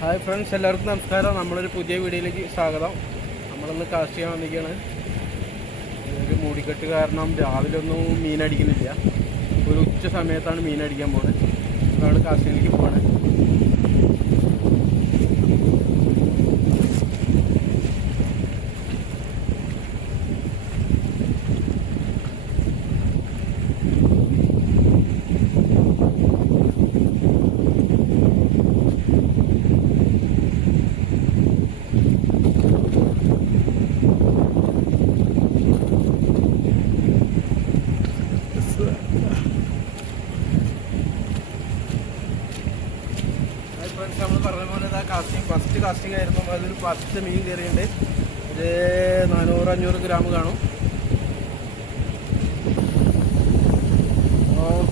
Hi friends, എല്ലാവർക്കും നമസ്കാരം. നമ്മളൊരു പുതിയ വീഡിയോയിലേക്ക് സ്വാഗതം. നമ്മളിന്ന് കാസ്റ്റ് ചെയ്യാൻ വന്നിരിക്കുകയാണ്. ഒരു മൂടിക്കെട്ട് കാരണം രാവിലെ ഒന്നും മീനടിക്കുന്നില്ല. ഒരു ഉച്ച സമയത്താണ് മീനടിക്കാൻ പോകുന്നത്. നമ്മൾ കാസ്റ്റിങ്ങിലേക്ക് പോവാണ്. ഫ്രണ്ട്സ്, നമ്മൾ പറഞ്ഞ പോലെ ഫസ്റ്റ് കാസ്റ്റിംഗ് ആയിരുന്നു. അതൊരു 10 മീൻ കയറിയുണ്ട്. ഒരു 400-500 ഗ്രാം കാണും. അപ്പോൾ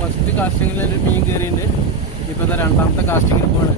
ഫസ്റ്റ് കാസ്റ്റിങ്ങിലൊരു മീൻ കയറിയുണ്ട്. ഇപ്പോൾ രണ്ടാമത്തെ കാസ്റ്റിങ്ങിൽ പോവാണ്.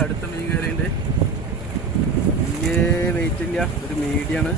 അടുത്ത മീൻ കയറിയുണ്ട്. വലിയ വെയിറ്റ് ഇല്ല, ഒരു മീഡിയാണ്.